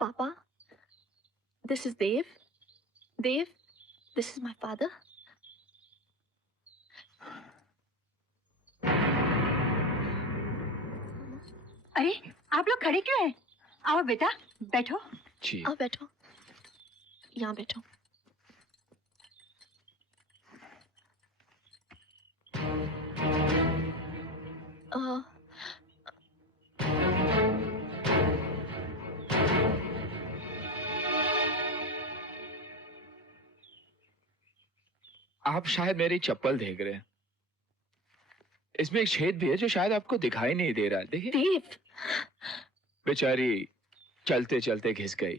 Papa, this is Dev. Dev, this is my father. अरे आप लोग खड़े क्यों हैं? आओ बेटा बैठो। जी। आओ बैठो, यहाँ बैठो। आप शायद मेरी चप्पल देख रहे हैं। इसमें एक छेद भी है जो शायद आपको दिखाई नहीं दे रहा है। देखिए। देव, बेचारी चलते चलते घिस गई।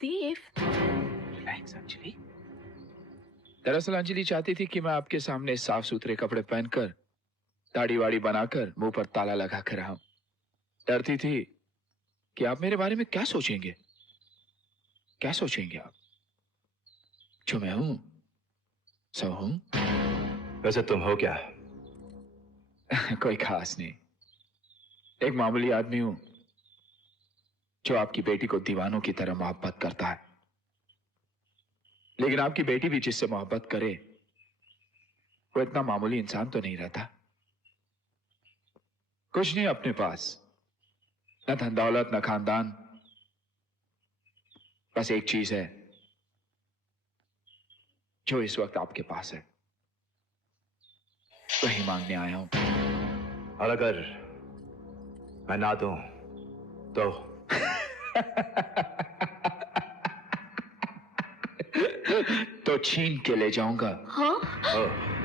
देव। थैंक्स अंजलि। दरअसल अंजलि चाहती थी कि मैं आपके सामने साफ सुथरे कपड़े पहनकर, दाढ़ी वाड़ी बनाकर, मुंह पर ताला लगा कर आऊं। डरती थी कि आप मेरे बारे में क्या सोचेंगे। क्या सोचेंगे आप? जो मैं हूं सो हूं। वैसे तुम हो क्या? कोई खास नहीं, एक मामूली आदमी हूं जो आपकी बेटी को दीवानों की तरह मोहब्बत करता है। लेकिन आपकी बेटी भी जिससे मोहब्बत करे वो इतना मामूली इंसान तो नहीं रहता। कुछ नहीं अपने पास, न धन दौलत न खानदान, बस एक चीज है जो इस वक्त आपके पास है, वही मांगने आया हूं। और अगर मैं ना दूं तो? तो छीन के ले जाऊंगा। हाँ? ओह